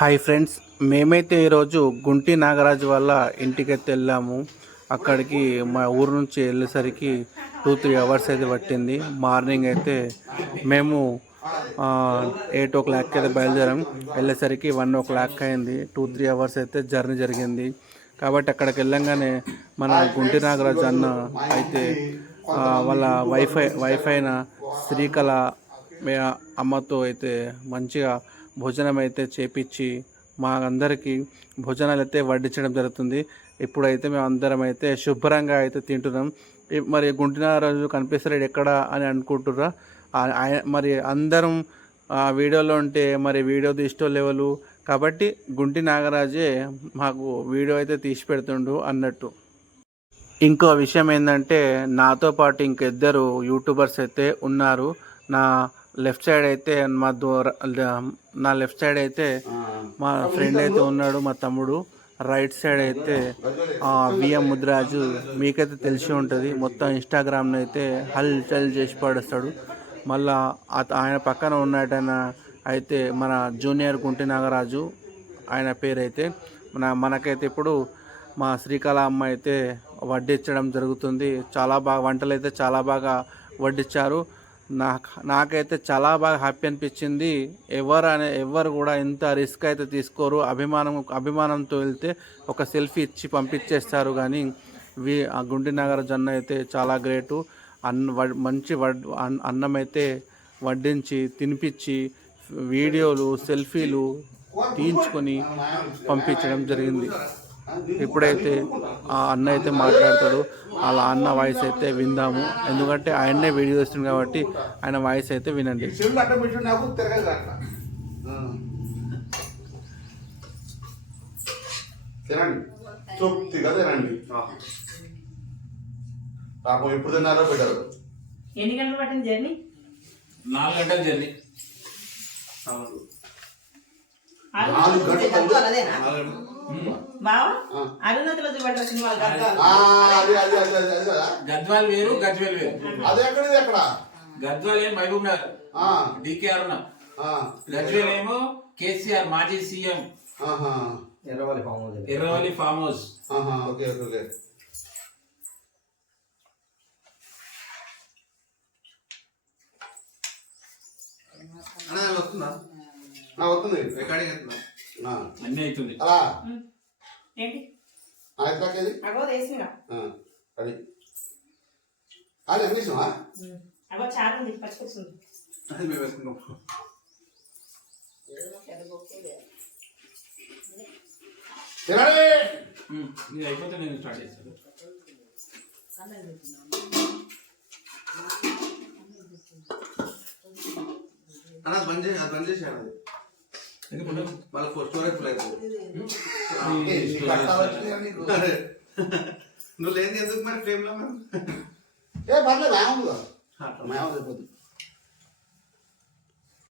Hi friends మేమైతే ఈరోజు గుంటి నాగరాజు వాళ్ళ ఇంటికైతే వెళ్ళాము. అక్కడికి మా ఊరు నుంచి వెళ్ళేసరికి టూ త్రీ అవర్స్ అయితే పట్టింది. మార్నింగ్ అయితే మేము ఎయిట్ ఓ క్లాక్ అయితే బయలుదేరాం వెళ్ళేసరికి వన్ ఓ క్లాక్ అయింది. టూ త్రీ అవర్స్ అయితే జర్నీ జరిగింది. కాబట్టి అక్కడికి వెళ్ళంగానే మన గుంటి నాగరాజు అన్న అయితే వాళ్ళ వైఫై వైఫైన శ్రీకళ అమ్మతో అయితే మంచిగా భోజనం అయితే చేపించి మా అందరికీ భోజనాలు అయితే వడ్డించడం జరుగుతుంది. ఇప్పుడైతే మేము అందరం అయితే శుభ్రంగా అయితే తింటున్నాం. మరి గుంటి నాగరాజు కనిపిస్తాడు ఎక్కడ అని అనుకుంటుర్రా? ఆయ- మరి అందరం ఆ వీడియోలో ఉంటే మరి వీడియో తీస్టో లేవలు. కాబట్టి గుంటి నాగరాజే మాకు వీడియో అయితే తీసి పెడుతుండు అన్నట్టు. ఇంకో విషయం ఏంటంటే నాతో పాటు ఇంకిద్దరు యూట్యూబర్స్ అయితే ఉన్నారు. నా లెఫ్ట్ సైడ్ అయితే మా దూర నా లెఫ్ట్ సైడ్ అయితే మా ఫ్రెండ్ అయితే ఉన్నాడు మా తమ్ముడు. రైట్ సైడ్ అయితే విఎం ముద్రాజు. మీకైతే తెలిసి ఉంటుంది. మొత్తం ఇన్స్టాగ్రామ్ని అయితే హల్ చల్ చేసి పడేస్తాడు. మళ్ళా ఆయన పక్కన ఉన్నటైన అయితే మన జూనియర్ గుంటి నాగరాజు ఆయన పేరైతే. మన మనకైతే ఇప్పుడు మా శ్రీకళ అమ్మ అయితే వడ్డించడం జరుగుతుంది. చాలా బాగా వంటలు అయితే చాలా బాగా వడ్డించారు నాకు నాకైతే చాలా బాగా హ్యాపీ అనిపించింది. ఎవరు అనే ఎవరు కూడా ఇంత రిస్క్ అయితే తీసుకోరు. అభిమానం అభిమానంతో వెళ్తే ఒక సెల్ఫీ ఇచ్చి పంపించేస్తారు కానీ వి ఆ గుండి నగర జొన్న అయితే చాలా గ్రేటు అన్న వడ్ మంచి వడ్ అన్- అన్నం అయితే వడ్డించి తినిపించి వీడియోలు సెల్ఫీలు తీయించుకొని పంపించడం జరిగింది. ఇప్పుడైతే ఆ అన్న అయితే మాట్లాడతాడు. అలా అన్న వాయిస్ అయితే విందాము. ఎందుకంటే ఆయన్నే వీడియో చేస్తుంది కాబట్టి ఆయన వాయిస్ అయితే వినండి. తినండి. తృప్తిగా తినండి. ఎప్పుడు తిన్నారో పెట్టారు. ఎన్ని గంటలు పట్టింది జర్నీ? నాలుగు గంటల జర్నీ. నాలుగు గంటలు చూపెట్టిన సినిమాలు గద్వాలు. వేరు గజ్వేల్ వేరు. అది ఎక్కడిది ఎక్కడ గద్వాల్ ఏం మహబూబ్ నగర్. ఆ, డికే అరుణ. గజ్వేల్ ఏమో కేసీఆర్ మాజీ సీఎం. ఆహా, ఎర్రవల్లి ఫామ్ హౌస్. ఆహా, ఓకే ఓకే ఓకే. ఆ, వస్తుంది ఆ, అన్నీ అవుతుంది. అలా. ఏంటి? ఆయన దాకేది అగో వేసినా అది అది అన్నిసమా అగో చాలా ఉంది పచ్చిపుచ్చింది తినండి ఉమ్, ఇది అయిపోతే నేను స్టార్ట్ చేస్తాను. అన్న అది బంద్ చేసి అది బంద్ అది ఎందుకంటే మళ్ళీ ఫోర్ నీకు? నువ్వు లేని ఎందుకు మరి ఫ్రేమ్లో మరి? ఏ పర్లేదు మేముంది మేమ అయిపోతుంది